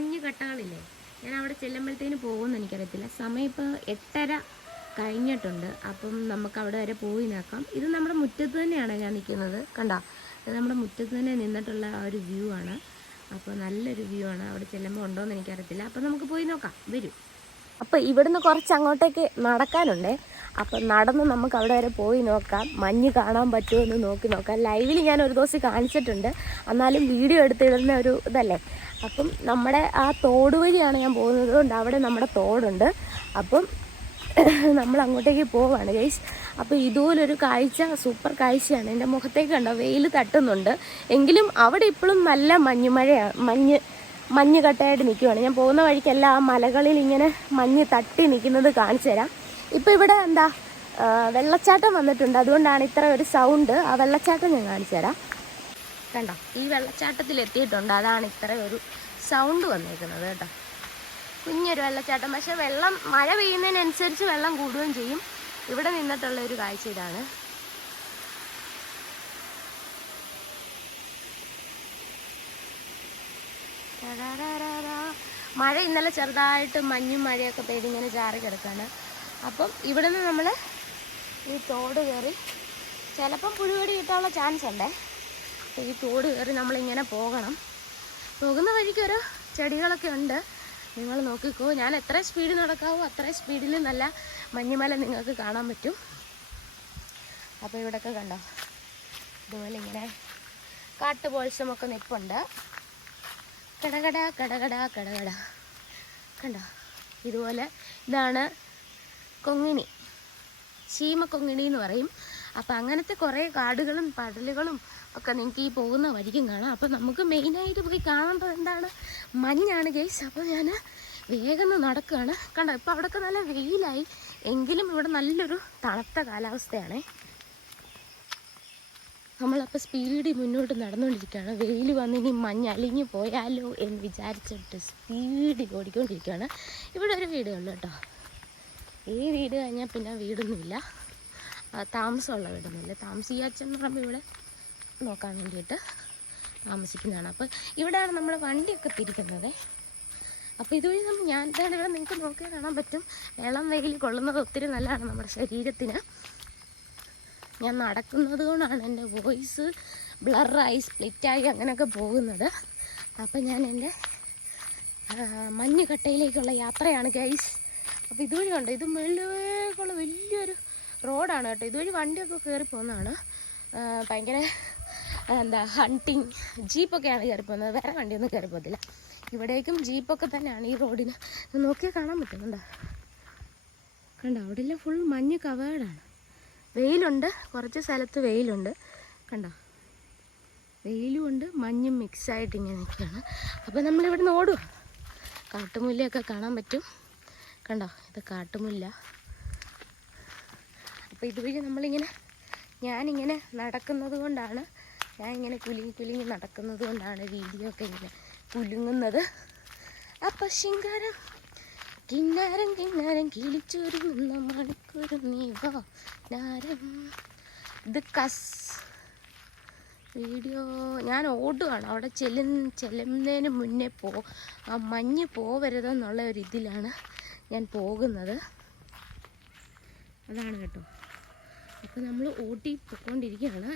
മഞ്ഞ് കട്ടകളില്ലേ ഞാൻ അവിടെ ചെല്ലുമ്പോഴത്തേന് പോകുമെന്ന് എനിക്കറിയത്തില്ല. സമയം ഇപ്പോൾ എട്ടര കഴിഞ്ഞിട്ടുണ്ട്. അപ്പം നമുക്ക് അവിടെ വരെ പോയി നോക്കാം. ഇത് നമ്മുടെ മുറ്റത്ത് തന്നെയാണ് ഞാൻ നിൽക്കുന്നത്. കണ്ടോ? ഇത് നമ്മുടെ മുറ്റത്ത് തന്നെ നിന്നിട്ടുള്ള ആ ഒരു വ്യൂ ആണ്. അപ്പോൾ നല്ലൊരു വ്യൂ ആണ്. അവിടെ ചെല്ലുമ്പോൾ ഉണ്ടോയെന്ന് എനിക്കറിയത്തില്ല. അപ്പം നമുക്ക് പോയി നോക്കാം. വരൂ. അപ്പോൾ ഇവിടുന്ന് കുറച്ച് അങ്ങോട്ടേക്ക് നടക്കാനുണ്ടേ. അപ്പം നടന്ന് നമുക്ക് അവിടെ വരെ പോയി നോക്കാം. മഞ്ഞ് കാണാൻ പറ്റുമോ എന്ന് നോക്കി നോക്കാം. ലൈവിൽ ഞാൻ ഒരു ദിവസം കാണിച്ചിട്ടുണ്ട്. എന്നാലും വീഡിയോ എടുത്തിടുന്ന ഒരു ഇതല്ലേ? അപ്പം നമ്മുടെ ആ തോട് വഴിയാണ് ഞാൻ പോകുന്നത്. കൊണ്ട് അവിടെ നമ്മുടെ തോടുണ്ട്. അപ്പം നമ്മൾ അങ്ങോട്ടേക്ക് പോവാണ് ഗൈസ് അപ്പോൾ ഇതുപോലൊരു കാഴ്ച സൂപ്പർ കാഴ്ചയാണ്. എന്റെ മുഖത്തേക്ക് കണ്ടോ വെയിൽ തട്ടുന്നുണ്ട്. എങ്കിലും അവിടെ ഇപ്പോഴും നല്ല മഞ്ഞ് മഴയാണ് മഞ്ഞ് മഞ്ഞ് കട്ടയായിട്ട് നിൽക്കുവാണ്. ഞാൻ പോകുന്ന വഴിക്കെല്ലാം ആ മലകളിൽ ഇങ്ങനെ മഞ്ഞ് തട്ടി നിൽക്കുന്നത് കാണിച്ചു തരാം. ഇപ്പോൾ ഇവിടെ എന്താ വെള്ളച്ചാട്ടം വന്നിട്ടുണ്ട്. അതുകൊണ്ടാണ് ഇത്ര ഒരു സൗണ്ട് ആ വെള്ളച്ചാട്ടം ഞാൻ കാണിച്ചു തരാം. കണ്ടോ ഈ വെള്ളച്ചാട്ടത്തിൽ എത്തിയിട്ടുണ്ട്. അതാണ് ഇത്ര ഒരു സൗണ്ട് വന്നേക്കുന്നത് കേട്ടോ. കുഞ്ഞൊരു വെള്ളച്ചാട്ടം. പക്ഷെ വെള്ളം മഴ പെയ്യുന്നതിനനുസരിച്ച് വെള്ളം കൂടുകയും ചെയ്യും. ഇവിടെ നിന്നിട്ടുള്ള ഒരു കാഴ്ച ഇതാണ്. മഴ ഇന്നലെ ചെറുതായിട്ട് മഞ്ഞും മഴയൊക്കെ പെയ്ത് ഇങ്ങനെ ചാറി കിടക്കാണ്. അപ്പം ഇവിടുന്ന് നമ്മൾ ഈ തോട് കയറി ചിലപ്പം പുഴുവടി കിട്ടാനുള്ള ചാൻസ് ഉണ്ടേ. ഈ തോട് കയറി നമ്മളിങ്ങനെ പോകണം. പോകുന്ന വഴിക്ക് ഓരോ ചെടികളൊക്കെ ഉണ്ട്. നിങ്ങൾ നോക്കിക്കോ ഞാൻ എത്ര സ്പീഡിൽ നടക്കാവോ അത്ര സ്പീഡിൽ നല്ല മഞ്ഞുമല നിങ്ങൾക്ക് കാണാൻ പറ്റും. അപ്പോൾ ഇവിടെയൊക്കെ കണ്ടോ ഇതുപോലെ ഇങ്ങനെ കാട്ടുപോൾസമൊക്കെ നിൽപ്പുണ്ട് കടകട കടകട കടകട. കണ്ടോ ഇതുപോലെ ഇതാണ് കൊങ്ങിണി. ചീമ കൊങ്ങിണി എന്ന് പറയും. അപ്പം അങ്ങനത്തെ കുറേ കാടുകളും പടലുകളും ഒക്കെ നിങ്ങൾക്ക് ഈ പോകുന്ന വഴിക്കും കാണാം. അപ്പം നമുക്ക് മെയിനായിട്ട് പോയി കാണേണ്ടത് എന്താണ്? മഞ്ഞാണ് ഗൈസ് അപ്പോൾ ഞാൻ വേഗം നടക്കുകയാണ്. കണ്ടോ ഇപ്പം അവിടെയൊക്കെ നല്ല വെയിലായി. എങ്കിലും ഇവിടെ നല്ലൊരു തണുത്ത കാലാവസ്ഥയാണ്. നമ്മളപ്പോൾ സ്പീഡിൽ മുന്നോട്ട് നടന്നുകൊണ്ടിരിക്കുകയാണ്. വെയിൽ വന്ന് ഇനി മഞ്ഞ് അലിഞ്ഞു പോയാലോ എന്ന് വിചാരിച്ചിട്ട് സ്പീഡിൽ ഓടിക്കൊണ്ടിരിക്കുകയാണ്. ഇവിടെ ഒരു വീടേ ഉള്ളൂ കേട്ടോ. ഈ വീട് കഴിഞ്ഞാൽ പിന്നെ വീടൊന്നുമില്ല. താമസമുള്ള വീടൊന്നുമില്ല. താമസം ഈ എന്ന് പറയുമ്പോൾ ഇവിടെ നോക്കാൻ വേണ്ടിയിട്ട് താമസിക്കുന്നതാണ്. അപ്പോൾ ഇവിടെയാണ് നമ്മൾ വണ്ടിയൊക്കെ തിരിക്കുന്നത്. അപ്പോൾ ഇതുവഴി നമ്മൾ ഞാൻ ഇതാണ് ഇവിടെ നിങ്ങൾക്ക് നോക്കി കാണാൻ പറ്റും. ഇളം വെയിൽ കൊള്ളുന്നത് ഒത്തിരി നല്ലതാണ് നമ്മുടെ ശരീരത്തിന്. ഞാൻ നടക്കുന്നത് കൊണ്ടാണ് എന്റെ വോയിസ് ബ്ലറായി സ്പ്ലിറ്റായി അങ്ങനെയൊക്കെ പോകുന്നത്. അപ്പം ഞാൻ എന്റെ മഞ്ഞുകട്ടയിലേക്കുള്ള യാത്രയാണ് ഗൈസ്. അപ്പോൾ ഇതുവഴി കണ്ടോ? ഇത് മെല്ലേക്കുള്ള വലിയൊരു റോഡാണ് കേട്ടോ. ഇതുവഴി വണ്ടിയൊക്കെ കയറി പോകുന്നതാണ്. ഭയങ്കര എന്താ ഹണ്ടിങ് ജീപ്പൊക്കെയാണ് കയറി പോകുന്നത്. വേറെ വണ്ടിയൊന്നും കയറി പോകത്തില്ല. ഇവിടേക്കും ജീപ്പൊക്കെ തന്നെയാണ് ഈ റോഡിന്. നോക്കിയാൽ കാണാൻ പറ്റുന്നുണ്ടോ? കണ്ടോ അവിടെ എല്ലാം ഫുൾ മഞ്ഞ് കവേർഡാണ് വെയിലുണ്ട്. കുറച്ച് സ്ഥലത്ത് വെയിലുണ്ട്. കണ്ടോ? വെയിലും ഉണ്ട് മഞ്ഞും മിക്സായിട്ട് ഇങ്ങനെ നിൽക്കുകയാണ്. അപ്പോൾ നമ്മളിവിടെ നിന്ന് ഓടുക കാട്ടുമുല്ലയൊക്കെ കാണാൻ പറ്റും. കണ്ടോ? ഇത് കാട്ടുമുല്ല അപ്പോൾ ഇതുവഴി നമ്മളിങ്ങനെ ഞാനിങ്ങനെ നടക്കുന്നത് കൊണ്ടാണ് ഞാൻ ഇങ്ങനെ കുലുങ്ങി കുലുങ്ങി നടക്കുന്നത് കൊണ്ടാണ് വീഡിയോ ഒക്കെ ഇങ്ങനെ കുലുങ്ങുന്നത്. അപ്പം ശിങ്കാരം കിന്നാരം കിന്നാരം കിളിച്ചൊരുങ്ങുന്ന മണിക്കൂർ നീ ഇത് കസ് വീഡിയോ ഞാൻ ഓടുകയാണ് അവിടെ ചെല്ലു ചെല്ലുന്നതിന് മുന്നേ പോ ആ മഞ്ഞ് പോവരുതെന്നുള്ള ഒരു ഇതിലാണ് ഞാൻ പോകുന്നത്. അതാണ് കേട്ടോ. അപ്പോൾ നമ്മൾ ഓട്ടി പോയിക്കൊണ്ടിരിക്കുകയാണ്.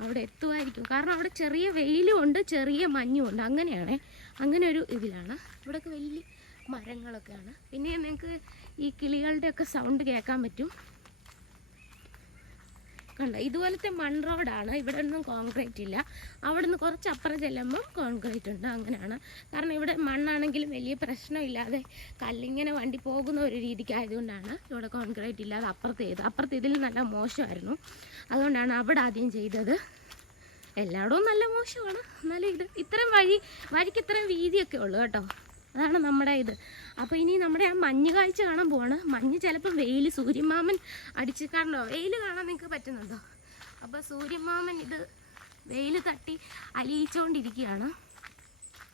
അവിടെ എത്തുമായിരിക്കും. കാരണം അവിടെ ചെറിയ വെയിലും ഉണ്ട് ചെറിയ മഞ്ഞും ഉണ്ട്. അങ്ങനെയാണേ. അങ്ങനെ ഒരു ഇതിലാണ്. ഇവിടെയൊക്കെ വലിയ മരങ്ങളൊക്കെയാണ്. പിന്നെ നിങ്ങൾക്ക് ഈ കിളികളുടെ ഒക്കെ സൗണ്ട് കേൾക്കാൻ പറ്റും. കണ്ടോ? ഇതുപോലത്തെ മൺ റോഡാണ്. ഇവിടെ ഒന്നും കോൺക്രീറ്റ് ഇല്ല. അവിടെ നിന്ന് കുറച്ച് അപ്പുറം ചെല്ലുമ്പോൾ കോൺക്രീറ്റ് ഉണ്ട്. അങ്ങനെയാണ്. കാരണം ഇവിടെ മണ്ണാണെങ്കിലും വലിയ പ്രശ്നമില്ലാതെ കല്ലിങ്ങനെ വണ്ടി പോകുന്ന ഒരു രീതിക്കായതുകൊണ്ടാണ് ഇവിടെ കോൺക്രീറ്റ് ഇല്ലാതെ അപ്പുറത്ത് ചെയ്തത് അപ്പുറത്ത് ഇതിൽ നല്ല മോശമായിരുന്നു. അതുകൊണ്ടാണ് അവിടെ ആദ്യം ചെയ്തത്. എല്ലായിടവും നല്ല മോശമാണ്. എന്നാലും ഇത് ഇത്രയും വഴി വഴിക്ക് ഇത്രയും വീതിയൊക്കെ ഉള്ളു കേട്ടോ. അതാണ് നമ്മുടെ ഇത്. അപ്പോൾ ഇനി നമ്മുടെ ആ മഞ്ഞ് കാഴ്ച കാണാൻ പോവാണ്. മഞ്ഞ് ചിലപ്പോൾ വെയിൽ സൂര്യമാമൻ അടിച്ച് കാണണോ? വെയിൽ കാണാൻ നിങ്ങൾക്ക് പറ്റുന്നുണ്ടോ? അപ്പോൾ സൂര്യമാമൻ ഇത് വെയിൽ തട്ടി അലിയിച്ചുകൊണ്ടിരിക്കുകയാണ്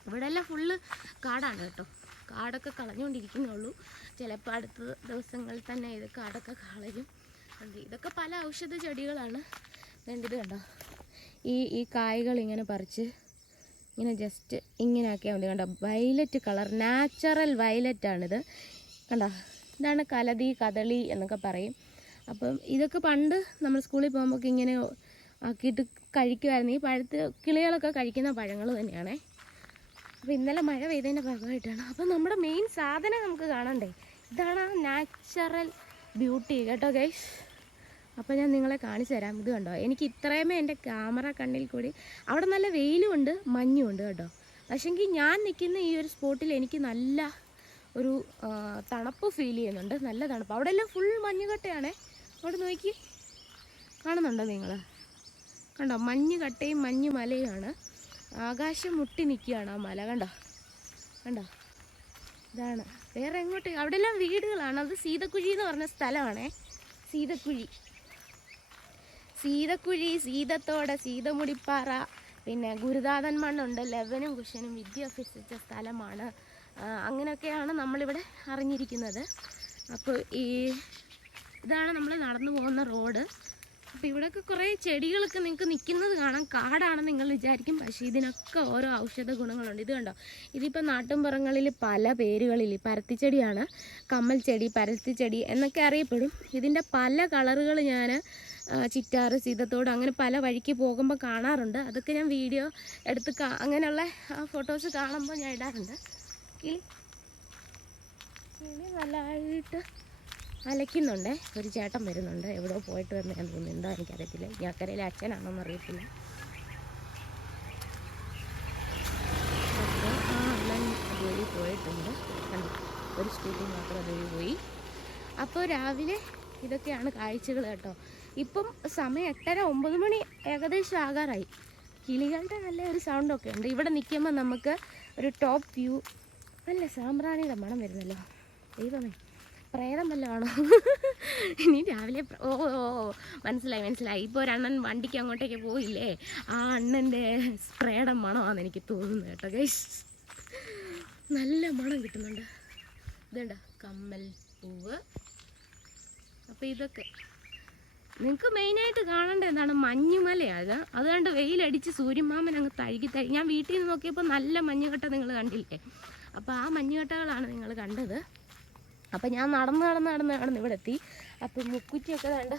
ഇവിടെ എല്ലാം ഫുള്ള് കാടാണ് കേട്ടോ. കാടൊക്കെ കളഞ്ഞുകൊണ്ടിരിക്കുന്നുള്ളൂ ചിലപ്പോൾ അടുത്ത ദിവസങ്ങളിൽ തന്നെ ഇത് കാടൊക്കെ കളയും. ഇതൊക്കെ പല ഔഷധ ചെടികളാണ്. ഇത് കണ്ടോ? ഈ ഈ കായ്കൾ ഇങ്ങനെ പറിച്ച് ഇങ്ങനെ ജസ്റ്റ് ഇങ്ങനെ ആക്കിയാൽ മതി കണ്ടോ? വയലറ്റ് കളർ നാച്ചുറൽ വയലറ്റ് ആണിത്. കണ്ടോ? ഇതാണ് കലതി കദളി എന്നൊക്കെ പറയും. അപ്പം ഇതൊക്കെ പണ്ട് നമ്മൾ സ്കൂളിൽ പോകുമ്പോൾ ഇങ്ങനെ ആക്കിയിട്ട് കഴിക്കുമായിരുന്നു ഈ പഴത്ത് കിളികളൊക്കെ കഴിക്കുന്ന പഴങ്ങൾ തന്നെയാണേ. അപ്പോൾ ഇന്നലെ മഴ പെയ്തതിന്റെ ഭാഗമായിട്ടാണ്. അപ്പോൾ നമ്മുടെ മെയിൻ സാധനം നമുക്ക് കാണണ്ടേ? ഇതാണ് നാച്ചുറൽ ബ്യൂട്ടി കേട്ടോ ഗൈസ് അപ്പോൾ ഞാൻ നിങ്ങളെ കാണിച്ചു തരാം. ഇത് കണ്ടോ? എനിക്ക് ഇത്രയുമേ എന്റെ ക്യാമറ കണ്ണിൽ കൂടി. അവിടെ നല്ല വെയിലും ഉണ്ട് മഞ്ഞും ഉണ്ട് കേട്ടോ. പക്ഷെങ്കിൽ ഞാൻ നിൽക്കുന്ന ഈ ഒരു സ്പോട്ടിൽ എനിക്ക് നല്ല ഒരു തണുപ്പ് ഫീൽ ചെയ്യുന്നുണ്ട്. നല്ല തണുപ്പ്. അവിടെ എല്ലാം ഫുൾ മഞ്ഞുകട്ടയാണേ അവിടെ നോക്കി. കാണുന്നുണ്ടോ നിങ്ങൾ കണ്ടോ? മഞ്ഞ് കട്ടയും മഞ്ഞ് മലയുമാണ്. ആകാശം മുട്ടി നിൽക്കുകയാണ് ആ മല. കണ്ടോ? കണ്ടോ? ഇതാണ്. വേറെ എങ്ങോട്ട്? അവിടെ എല്ലാം വീടുകളാണ്. അത് സീതക്കുഴി എന്ന് പറഞ്ഞ സ്ഥലമാണേ. സീതക്കുഴി. സീതക്കുഴി സീതത്തോടെ സീതമുടിപ്പാറ പിന്നെ ഗുരുദാതൻ മണ്ണുണ്ട് ലെവനും കുഷനും വിദ്യ അഭ്യസിച്ച സ്ഥലമാണ്. അങ്ങനെയൊക്കെയാണ് നമ്മളിവിടെ അറിഞ്ഞിരിക്കുന്നത്. അപ്പോൾ ഈ ഇതാണ് നമ്മൾ നടന്നു പോകുന്ന റോഡ്. അപ്പോൾ ഇവിടെയൊക്കെ കുറേ ചെടികളൊക്കെ നിങ്ങൾക്ക് നിൽക്കുന്നത് കാണാം. കാടാണെന്ന് നിങ്ങൾ വിചാരിക്കും. പക്ഷേ ഇതിനൊക്കെ ഓരോ ഔഷധ ഗുണങ്ങളുണ്ട്. ഇത് കണ്ടോ? ഇതിപ്പോൾ നാട്ടിൻപുറങ്ങളിൽ പല പേരുകളിൽ പരത്തിച്ചെടിയാണ്. കമ്മൽ ചെടി പരത്തിച്ചെടി എന്നൊക്കെ അറിയപ്പെടും. ഇതിന്റെ പല കളറുകൾ ഞാൻ ചിറ്റാറ് സീതത്തോട് അങ്ങനെ പല വഴിക്ക് പോകുമ്പോൾ കാണാറുണ്ട്. അതൊക്കെ ഞാൻ വീഡിയോ എടുത്ത് അങ്ങനെയുള്ള ഫോട്ടോസ് കാണുമ്പോൾ ഞാൻ ഇടാറുണ്ട്. കിളി കിളി നല്ലതായിട്ട് അലയ്ക്കുന്നുണ്ടേ. ഒരു ചേട്ടൻ വരുന്നുണ്ട്. എവിടെ പോയിട്ട് വന്നതെന്ന് തോന്നുന്നു എന്താ എനിക്കറിയത്തില്ല. ഈ അക്കരയിലെ അണ്ണൻ അതുവഴി പോയിട്ടുണ്ട്. ഒരു സ്കൂട്ടി മാത്രം അതുവഴി പോയി. അപ്പോൾ രാവിലെ ഇതൊക്കെയാണ് കാഴ്ചകൾ കേട്ടോ. ഇപ്പം സമയം എട്ടര ഒമ്പത് മണി ഏകദേശം ആകാറായി. കിളികളുടെ നല്ല ഒരു സൗണ്ടൊക്കെ ഉണ്ട്. ഇവിടെ നിൽക്കുമ്പോൾ നമുക്ക് ഒരു ടോപ്പ് വ്യൂ നല്ല സാമ്പ്രാണിയുടെ മണം വരുന്നല്ലോ. ദൈവമേ പ്രേതം വല്ലതും ആണോ? ഇനി രാവിലെ ഓ ഓ മനസ്സിലായി മനസ്സിലായി. ഇപ്പോൾ ഒരു അണ്ണൻ വണ്ടിക്ക് അങ്ങോട്ടേക്ക് പോയില്ലേ? ആ അണ്ണന്റെ സ്പ്രേയുടെ മണമാണെന്ന് എനിക്ക് തോന്നുന്നത് കേട്ടോ ഗൈസ് നല്ല മണം കിട്ടുന്നുണ്ട്. ഇതുണ്ട കമ്മൽ പൂവ്. അപ്പോൾ ഇതൊക്കെ. നിങ്ങൾക്ക് മെയിനായിട്ട് കാണേണ്ട എന്താണ് മഞ്ഞുമലയാണ് അതുകൊണ്ട് വെയിലടിച്ച് സൂര്യമാമൻ അങ്ങ് തഴുകി തഴുകി. ഞാൻ വീട്ടിൽ നിന്ന് നോക്കിയപ്പോൾ നല്ല മഞ്ഞുകട്ട നിങ്ങൾ കണ്ടില്ലേ? അപ്പോൾ ആ മഞ്ഞുകട്ടകളാണ് നിങ്ങൾ കണ്ടത്. അപ്പോൾ ഞാൻ നടന്ന് നടന്ന് നടന്ന് നടന്ന് ഇവിടെ എത്തി അപ്പോൾ മുക്കുറ്റിയൊക്കെ കണ്ട്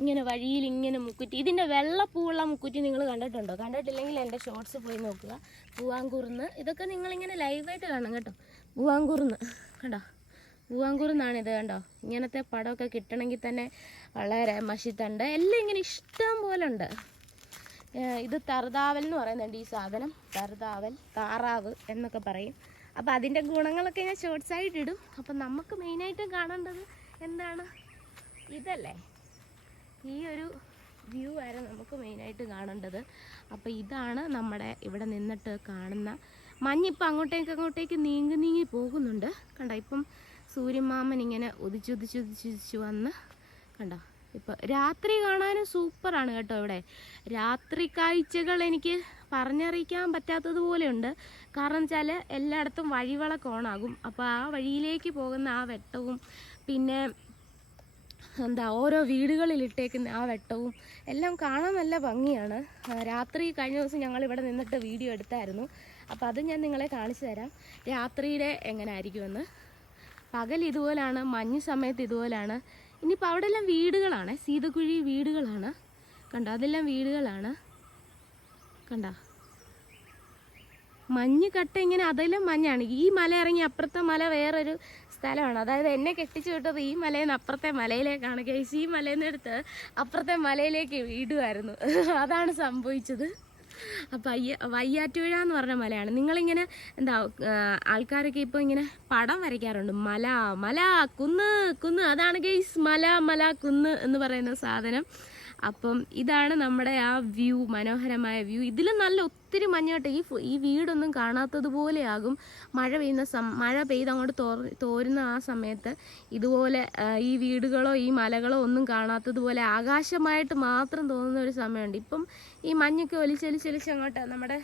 ഇങ്ങനെ വഴിയിൽ ഇങ്ങനെ മുക്കുറ്റി. ഇതിന്റെ വെള്ളപ്പൂവുള്ള മുക്കുറ്റി നിങ്ങൾ കണ്ടിട്ടുണ്ടോ? കണ്ടിട്ടില്ലെങ്കിൽ എന്റെ ഷോർട്സ് പോയി നോക്കുക. പൂവാങ്കുറുന്ന് ഇതൊക്കെ നിങ്ങളിങ്ങനെ ലൈവായിട്ട് കാണണം കേട്ടോ. പൂവാങ്കുറുന്ന് കണ്ടോ? പൂവാങ്കുറുന്നാണ് ഇത് കണ്ടോ? ഇങ്ങനത്തെ പടമൊക്കെ കിട്ടണമെങ്കിൽ തന്നെ വളരെ മഷിത്തണ്ട്. എല്ലാം ഇങ്ങനെ ഇഷ്ടം പോലെ ഉണ്ട്. ഇത് തറുതാവൽ എന്ന് പറയുന്നുണ്ട് ഈ സാധനം. തറുതാവൽ താറാവ് എന്നൊക്കെ പറയും. അപ്പോൾ അതിന്റെ ഗുണങ്ങളൊക്കെ ഞാൻ ഷോർട്സ് ആയിട്ട് ഇടും. അപ്പം നമുക്ക് മെയിനായിട്ടും കാണേണ്ടത് എന്താണ്? ഇതല്ലേ? ഈ ഒരു വ്യൂ ആയിരുന്നു നമുക്ക് മെയിനായിട്ട് കാണേണ്ടത്. അപ്പോൾ ഇതാണ് നമ്മുടെ ഇവിടെ നിന്നിട്ട് കാണുന്ന മഞ്ഞിപ്പോൾ അങ്ങോട്ടേക്ക് അങ്ങോട്ടേക്ക് നീങ്ങി നീങ്ങി പോകുന്നുണ്ട്. കണ്ടോ? ഇപ്പം സൂര്യമാമൻ ഇങ്ങനെ ഉദിച്ചുദിച്ചുദിച്ചുദിച്ച് വന്ന് കണ്ടോ? ഇപ്പോൾ രാത്രി കാണാനും സൂപ്പറാണ് കേട്ടോ ഇവിടെ. രാത്രി കാഴ്ചകൾ എനിക്ക് പറഞ്ഞറിയിക്കാൻ പറ്റാത്തതുപോലെയുണ്ട് കാരണം വെച്ചാൽ എല്ലായിടത്തും വഴിവിളക്ക് ഓണാകും. അപ്പോൾ ആ വഴിയിലേക്ക് പോകുന്ന ആ വെട്ടവും പിന്നെ എന്താ ഓരോ വീടുകളിൽ ഇട്ടേക്കുന്ന ആ വെട്ടവും എല്ലാം കാണാൻ നല്ല ഭംഗിയാണ്. രാത്രി കഴിഞ്ഞ ദിവസം ഞങ്ങൾ ഇവിടെ നിന്നിട്ട് വീഡിയോ എടുത്തായിരുന്നു. അപ്പോൾ അത് ഞാൻ നിങ്ങളെ കാണിച്ചു തരാം. രാത്രിയുടെ എങ്ങനെ ആയിരിക്കുമെന്ന് പകൽ ഇതുപോലാണ് മഞ്ഞ് സമയത്ത് ഇതുപോലാണ്. ഇനിയിപ്പോൾ അവിടെ എല്ലാം വീടുകളാണ്. സീതക്കുഴി വീടുകളാണ്. കണ്ടോ? അതെല്ലാം വീടുകളാണ്. കണ്ടോ? മഞ്ഞ് കട്ട ഇങ്ങനെ അതെല്ലാം മഞ്ഞാണ്. ഈ മല ഇറങ്ങി അപ്പുറത്തെ മല വേറൊരു സ്ഥലമാണ്. അതായത് എന്നെ കെട്ടിച്ചു വിട്ടത് ഈ മലയിൽ നിന്ന് അപ്പുറത്തെ മലയിലേക്കാണ്. കേസ് ഈ മലയിൽ നിന്ന് എടുത്ത് അപ്പുറത്തെ മലയിലേക്ക് വീടുമായിരുന്നു അതാണ് സംഭവിച്ചത്. അപ്പം അയ്യ വയ്യാറ്റുപുഴ എന്ന് പറഞ്ഞ മലയാണ്. നിങ്ങളിങ്ങനെ എന്താ ആൾക്കാരൊക്കെ ഇപ്പോൾ ഇങ്ങനെ പടം വരയ്ക്കാറുണ്ട്. മല മല കുന്ന് കുന്ന്. അതാണ് ഗെയ്സ് മല മല കുന്ന് എന്ന് പറയുന്ന സാധനം. അപ്പം ഇതാണ് നമ്മുടെ ആ വ്യൂ മനോഹരമായ വ്യൂ. ഇതിലും നല്ല ഒത്തിരി മഞ്ഞോട്ടെ ഈ ഈ വീടൊന്നും കാണാത്തതുപോലെയാകും മഴ പെയ്യുന്ന സം മഴ പെയ്ത് അങ്ങോട്ട് തോരുന്ന ആ സമയത്ത് ഇതുപോലെ ഈ വീടുകളോ ഈ മലകളോ ഒന്നും കാണാത്തതുപോലെ ആകാശമായിട്ട് മാത്രം തോന്നുന്ന ഒരു സമയമുണ്ട്. ഇപ്പം ഈ മഞ്ഞൊക്കെ ഒലിച്ചൊലിച്ചൊലിച്ച് അങ്ങോട്ട് നമ്മുടെ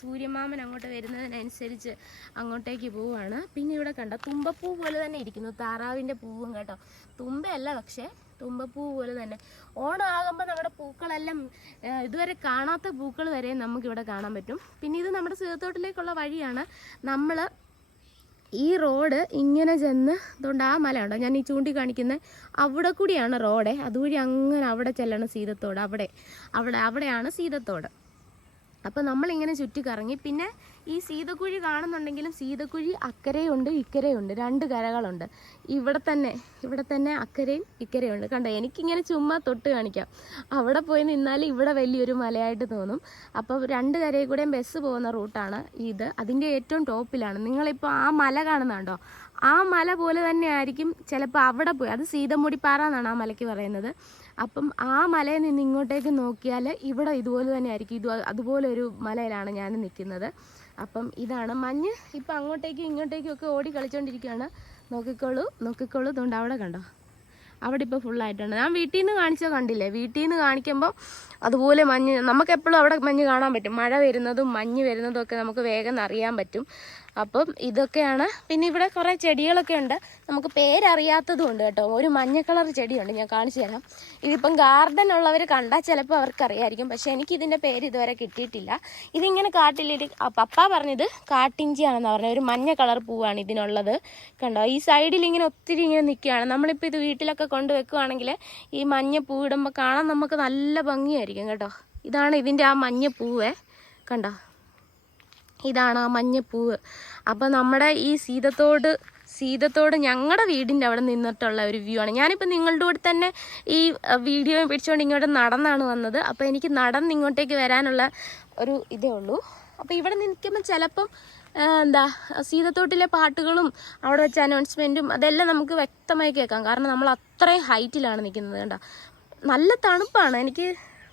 സൂര്യമാമൻ അങ്ങോട്ട് വരുന്നതിനനുസരിച്ച് അങ്ങോട്ടേക്ക് പോവുകയാണ് പിന്നെ ഇവിടെ കണ്ട തുമ്പപ്പൂ പോലെ തന്നെ ഇരിക്കുന്നു. താറാവിന്റെ പൂവും കേട്ടോ. തുമ്പയല്ല പക്ഷേ തുമ്പപ്പൂ പോലെ തന്നെ. ഓണം ആകുമ്പോൾ നമ്മുടെ പൂക്കളെല്ലാം ഇതുവരെ കാണാത്ത പൂക്കൾ വരെ നമുക്കിവിടെ കാണാൻ പറ്റും. പിന്നെ ഇത് നമ്മുടെ സീതത്തോട്ടിലേക്കുള്ള വഴിയാണ്. നമ്മൾ ഈ റോഡ് ഇങ്ങനെ ചെന്ന് അതുകൊണ്ട് ആ മല ഉണ്ടോ ഞാൻ ഈ ചൂണ്ടിക്കാണിക്കുന്നത് കാണിക്കുന്ന അവിടെ കൂടിയാണ് റോഡ്. അതുവഴി അങ്ങനെ അവിടെ ചെല്ലണം സീതത്തോട്. അവിടെ അവിടെ അവിടെയാണ് സീതത്തോട്. അപ്പോൾ നമ്മളിങ്ങനെ ചുറ്റി കറങ്ങി പിന്നെ ഈ സീതക്കുഴി കാണുന്നുണ്ടെങ്കിലും സീതക്കുഴി അക്കരയുണ്ട് ഇക്കരയുണ്ട്. രണ്ട് കരകളുണ്ട്. ഇവിടെ തന്നെ ഇവിടെ തന്നെ അക്കരയും ഇക്കരയും ഉണ്ട് കണ്ടോ എനിക്കിങ്ങനെ ചുമ്മാ തൊട്ട് കാണിക്കാം. അവിടെ പോയി നിന്നാൽ ഇവിടെ വലിയൊരു മലയായിട്ട് തോന്നും. അപ്പോൾ രണ്ട് കരയിൽ കൂടെയും ബസ് പോകുന്ന റൂട്ടാണ് ഇത്. അതിന്റെ ഏറ്റവും ടോപ്പിലാണ്. നിങ്ങളിപ്പോൾ ആ മല കാണുന്നുണ്ടോ? ആ മല പോലെ തന്നെ ആയിരിക്കും ചിലപ്പോൾ അവിടെ പോയി. അത് സീതമുടിപ്പാറ എന്നാണ് ആ മലയ്ക്ക് പറയുന്നത്. അപ്പം ആ മലയിൽ നിന്ന് ഇങ്ങോട്ടേക്ക് നോക്കിയാൽ ഇവിടെ ഇതുപോലെ തന്നെ ആയിരിക്കും ഇത് അതുപോലെ ഒരു മലയിലാണ് ഞാൻ നിൽക്കുന്നത്. അപ്പം ഇതാണ് മഞ്ഞ്. ഇപ്പം അങ്ങോട്ടേക്കും ഇങ്ങോട്ടേക്കും ഒക്കെ ഓടി കളിച്ചുകൊണ്ടിരിക്കുകയാണ് നോക്കിക്കോളൂ നോക്കിക്കോളൂ. അതുകൊണ്ട് അവിടെ കണ്ടോ? അവിടെ ഇപ്പോൾ ഫുള്ളായിട്ടുണ്ട് ഞാൻ വീട്ടിൽ നിന്ന് കാണിച്ചോ കണ്ടില്ലേ? വീട്ടിൽ നിന്ന് കാണിക്കുമ്പോൾ അതുപോലെ മഞ്ഞ് നമുക്ക് എപ്പോഴും അവിടെ മഞ്ഞ് കാണാൻ പറ്റും. മഴ വരുന്നതും മഞ്ഞ് വരുന്നതും ഒക്കെ നമുക്ക് വേഗം അറിയാൻ പറ്റും. അപ്പം ഇതൊക്കെയാണ്. പിന്നെ ഇവിടെ കുറേ ചെടികളൊക്കെ ഉണ്ട്. നമുക്ക് പേരറിയാത്തതും ഉണ്ട് കേട്ടോ. ഒരു മഞ്ഞ കളർ ചെടിയുണ്ട്. ഞാൻ കാണിച്ചു തരാം. ഇതിപ്പം ഗാർഡൻ ഉള്ളവർ കണ്ടാൽ ചിലപ്പോൾ അവർക്ക് അവർക്കറിയായിരിക്കും. പക്ഷേ എനിക്ക് ഇതിന്റെ പേര് ഇതുവരെ കിട്ടിയിട്ടില്ല. ഇതിങ്ങനെ കാട്ടിലിട്ട് ആ പപ്പ പറഞ്ഞത് കാട്ടിഞ്ചിയാണെന്ന് പറഞ്ഞത്. ഒരു മഞ്ഞ കളർ പൂവാണ് ഇതിനുള്ളത്. കണ്ടോ? ഈ സൈഡിൽ ഇങ്ങനെ ഒത്തിരി ഇങ്ങനെ നിൽക്കുകയാണ് നമ്മളിപ്പോൾ ഇത് വീട്ടിലൊക്കെ കൊണ്ട് ഈ മഞ്ഞ പൂ ഇടുമ്പോൾ കാണാൻ നമുക്ക് നല്ല ഭംഗിയായിരിക്കും കേട്ടോ. ഇതാണ് ഇതിന്റെ ആ മഞ്ഞ പൂവേ. കണ്ടോ? ഇതാണ് ആ മഞ്ഞപ്പൂവ്. അപ്പോൾ നമ്മുടെ ഈ സീതത്തോട് സീതത്തോട് ഞങ്ങളുടെ വീടിന്റെ അവിടെ നിന്നിട്ടുള്ള ഒരു വ്യൂ ആണ്. ഞാനിപ്പോൾ നിങ്ങളുടെ കൂടെ തന്നെ ഈ വീഡിയോ പിടിച്ചുകൊണ്ട് ഇങ്ങോട്ട് നടന്നാണ് വന്നത്. അപ്പോൾ എനിക്ക് നടന്ന് ഇങ്ങോട്ടേക്ക് വരാനുള്ള ഒരു ഇതേ ഉള്ളൂ. അപ്പോൾ ഇവിടെ നിൽക്കുമ്പോൾ ചിലപ്പം എന്താ സീതത്തോട്ടിലെ പാട്ടുകളും അവിടെ വെച്ച അനൗൺസ്മെന്റും അതെല്ലാം നമുക്ക് വ്യക്തമായി കേൾക്കാം. കാരണം നമ്മൾ അത്രയും ഹൈറ്റിലാണ് നിൽക്കുന്നത് കേട്ടോ നല്ല തണുപ്പാണ്. എനിക്ക്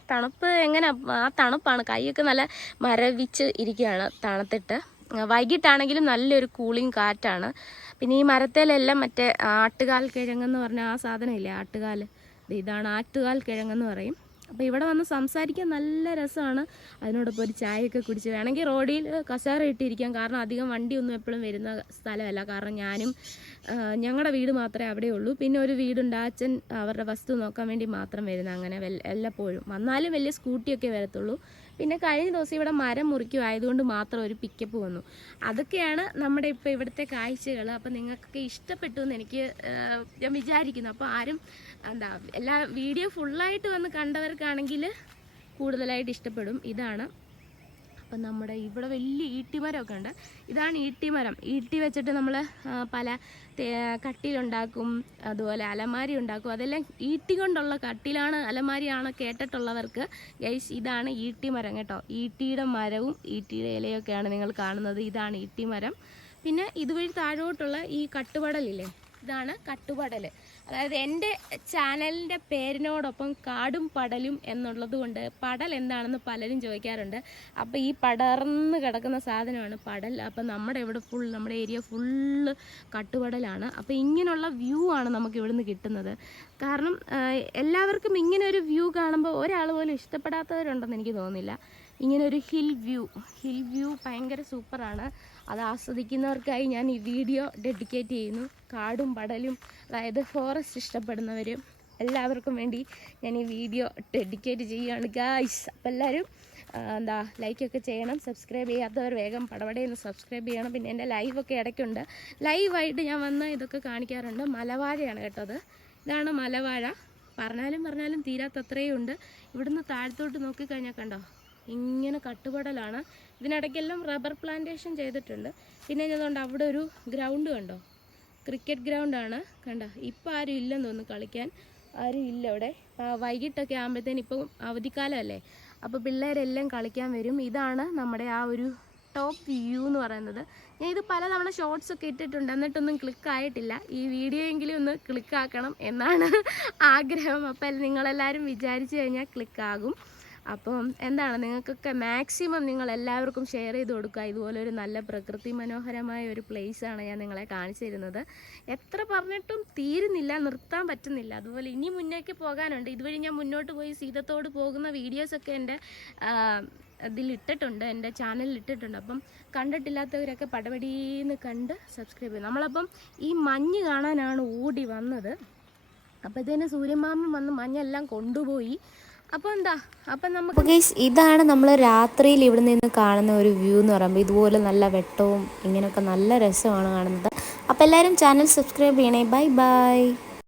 തണുപ്പ് എങ്ങനെ ആ തണുപ്പാണ്. കൈയൊക്കെ നല്ല മരവിച്ച് ഇരിക്കുകയാണ് തണുത്തിട്ട്. വൈകിട്ടാണെങ്കിലും നല്ലൊരു കൂളിംഗ് കാറ്റാണ്. പിന്നെ ഈ മരത്തേലെല്ലാം മറ്റേ ആട്ടുകാൽ കിഴങ്ങെന്ന് പറഞ്ഞ ആ സാധനം സാധനമില്ലേ ആട്ടുകാൽ? ഇതാണ് ആട്ടുകാൽ കിഴങ്ങെന്ന് പറയും. അപ്പോൾ ഇവിടെ വന്ന് സംസാരിക്കാൻ നല്ല രസമാണ്. അതിനോടൊപ്പം ഒരു ചായയൊക്കെ കുടിച്ച് വേണമെങ്കിൽ റോഡിൽ കസേര ഇട്ടിരിക്കാം കാരണം അധികം വണ്ടിയൊന്നും എപ്പോഴും വരുന്ന സ്ഥലമല്ല. കാരണം ഞാനും ഞങ്ങളുടെ വീട് മാത്രമേ അവിടെ ഉള്ളൂ. പിന്നെ ഒരു വീടുണ്ട്. അച്ഛൻ അവരുടെ വസ്തു നോക്കാൻ വേണ്ടി മാത്രം വരുന്ന അങ്ങനെ എല്ലപ്പോഴും. വന്നാലും വലിയ സ്കൂട്ടിയൊക്കെ വരത്തുള്ളൂ. പിന്നെ കഴിഞ്ഞ ദിവസം ഇവിടെ മരം മുറിക്കുമായതുകൊണ്ട് മാത്രം ഒരു പിക്കപ്പ് വന്നു. അതൊക്കെയാണ് നമ്മുടെ ഇപ്പോൾ ഇവിടുത്തെ കാഴ്ചകൾ അപ്പോൾ നിങ്ങൾക്കൊക്കെ ഇഷ്ടപ്പെട്ടു എന്ന് എനിക്ക് ഞാൻ വിചാരിക്കുന്നു. അപ്പോൾ ആരും എന്താ എല്ലാ വീഡിയോ ഫുള്ളായിട്ട് വന്ന് കണ്ടവർക്കാണെങ്കിൽ കൂടുതലായിട്ട് ഇഷ്ടപ്പെടും. ഇതാണ്. അപ്പം നമ്മുടെ ഇവിടെ വലിയ ഈട്ടിമരമൊക്കെ ഉണ്ട്. ഇതാണ് ഈട്ടിമരം. ഈട്ടി വെച്ചിട്ട് നമ്മൾ പല കട്ടിലുണ്ടാക്കും അതുപോലെ അലമാരി ഉണ്ടാക്കും. അതെല്ലാം ഈട്ടി കൊണ്ടുള്ള കട്ടിലാണ് അലമാരിയാണ് കേട്ടിട്ടുള്ളവർക്ക്. ഗൈസ് ഇതാണ് ഈട്ടിമരം കേട്ടോ. ഈട്ടിയുടെ മരവും ഈട്ടിയുടെ ഇലയൊക്കെയാണ് നിങ്ങൾ കാണുന്നത്. ഇതാണ് ഈട്ടിമരം. പിന്നെ ഇതുവഴി താഴോട്ടുള്ള ഈ കട്ടുപടലില്ലേ? ഇതാണ് കട്ടുപടൽ അതായത് എന്റെ ചാനലിന്റെ പേരിനോടൊപ്പം കാടും പടലും എന്നുള്ളത് കൊണ്ട് പടൽ എന്താണെന്ന് പലരും ചോദിക്കാറുണ്ട്. അപ്പോൾ ഈ പടർന്ന് കിടക്കുന്ന സാധനമാണ് പടൽ. അപ്പോൾ നമ്മുടെ ഇവിടെ ഫുൾ നമ്മുടെ ഏരിയ ഫുള്ള് കട്ടുപടലാണ്. അപ്പോൾ ഇങ്ങനെയുള്ള വ്യൂ ആണ് നമുക്ക് ഇവിടുന്ന് കിട്ടുന്നത്. കാരണം എല്ലാവർക്കും ഇങ്ങനെ ഒരു വ്യൂ കാണുമ്പോൾ ഒരാൾ പോലും ഇഷ്ടപ്പെടാത്തവരുണ്ടെന്ന് എനിക്ക് തോന്നുന്നില്ല. ഇങ്ങനെ ഒരു ഹിൽ വ്യൂ ഹിൽ വ്യൂ ഭയങ്കര സൂപ്പറാണ് അത് ആസ്വദിക്കുന്നവർക്കായി ഞാൻ ഈ വീഡിയോ ഡെഡിക്കേറ്റ് ചെയ്യുന്നു. കാടും പടലും അതായത് ഫോറസ്റ്റ് ഇഷ്ടപ്പെടുന്നവരും എല്ലാവർക്കും വേണ്ടി ഞാൻ ഈ വീഡിയോ ഡെഡിക്കേറ്റ് ചെയ്യുകയാണ്. ഗായ്സ് അപ്പം എല്ലാവരും എന്താ ലൈക്കൊക്കെ ചെയ്യണം സബ്സ്ക്രൈബ് ചെയ്യാത്തവർ വേഗം പടവടയെന്ന് സബ്സ്ക്രൈബ് ചെയ്യണം. പിന്നെ എന്റെ ലൈവൊക്കെ ഇടയ്ക്കുണ്ട്. ലൈവായിട്ട് ഞാൻ വന്ന് ഇതൊക്കെ കാണിക്കാറുണ്ട്. മലവാഴയാണ് കേട്ടത് ഇതാണ് മലവാഴ. പറഞ്ഞാലും പറഞ്ഞാലും തീരാത്തത്രയും ഉണ്ട്. ഇവിടുന്ന് താഴത്തോട്ട് നോക്കിക്കഴിഞ്ഞാൽ കണ്ടോ? ഇങ്ങനെ കട്ടുപടലാണ്. ഇതിനിടയ്ക്കെല്ലാം റബ്ബർ പ്ലാന്റേഷൻ ചെയ്തിട്ടുണ്ട്. പിന്നെ അതുകൊണ്ട് അവിടെ ഒരു ഗ്രൗണ്ട് കണ്ടോ? ക്രിക്കറ്റ് ഗ്രൗണ്ടാണ് കണ്ട? ഇപ്പം ആരും ഇല്ലെന്ന് തോന്നുന്നു കളിക്കാൻ. ആരും ഇല്ല അവിടെ. വൈകിട്ടൊക്കെ ആകുമ്പോഴത്തേന് ഇപ്പം അവധിക്കാലമല്ലേ. അപ്പോൾ പിള്ളേരെല്ലാം കളിക്കാൻ വരും. ഇതാണ് നമ്മുടെ ആ ഒരു ടോപ്പ് വ്യൂ എന്ന് പറയുന്നത്. ഞാൻ ഇത് പല പലതവണ ഷോർട്സ് ഒക്കെ ഇട്ടിട്ടുണ്ട്. എന്നിട്ടൊന്നും ക്ലിക്ക് ആയിട്ടില്ല. ഈ വീഡിയോ എങ്കിലും ഒന്ന് ക്ലിക്കാക്കണം എന്നാണ് ആഗ്രഹം. അപ്പോൾ നിങ്ങളെല്ലാവരും വിചാരിച്ചു കഴിഞ്ഞാൽ ക്ലിക്ക് ആകും. അപ്പം എന്താണ് നിങ്ങൾക്കൊക്കെ മാക്സിമം നിങ്ങൾ എല്ലാവർക്കും ഷെയർ ചെയ്ത് കൊടുക്കുക. ഇതുപോലെ ഒരു നല്ല പ്രകൃതി മനോഹരമായ ഒരു ആണ് ഞാൻ നിങ്ങളെ കാണിച്ചു തരുന്നത്. എത്ര പറഞ്ഞിട്ടും തീരുന്നില്ല നിർത്താൻ പറ്റുന്നില്ല. അതുപോലെ ഇനി മുന്നേക്ക് പോകാനുണ്ട്. ഇതുവഴി ഞാൻ മുന്നോട്ട് പോയി സീതത്തോട് പോകുന്ന വീഡിയോസൊക്കെ എന്റെ ഇതിലിട്ടിട്ടുണ്ട് എന്റെ ചാനലിൽ ഇട്ടിട്ടുണ്ട്. അപ്പം കണ്ടിട്ടില്ലാത്തവരൊക്കെ പടപടീന്ന് കണ്ട് സബ്സ്ക്രൈബ് ചെയ്യും. നമ്മളപ്പം ഈ മഞ്ഞ് കാണാനാണ് ഓടി വന്നത്. അപ്പോഴത്തേന് സൂര്യമാമൻ വന്ന് മഞ്ഞെല്ലാം കൊണ്ടുപോയി. അപ്പോൾ എന്താ? അപ്പം നമുക്ക് ഇതാണ് നമ്മൾ രാത്രിയിൽ ഇവിടെ നിന്ന് കാണുന്ന ഒരു വ്യൂ എന്ന് പറയുമ്പോൾ ഇതുപോലെ നല്ല വെട്ടവും ഇങ്ങനെയൊക്കെ നല്ല രസമാണ് കാണുന്നത്. അപ്പോൾ എല്ലാവരും ചാനൽ സബ്സ്ക്രൈബ് ചെയ്യണേ. Bye bye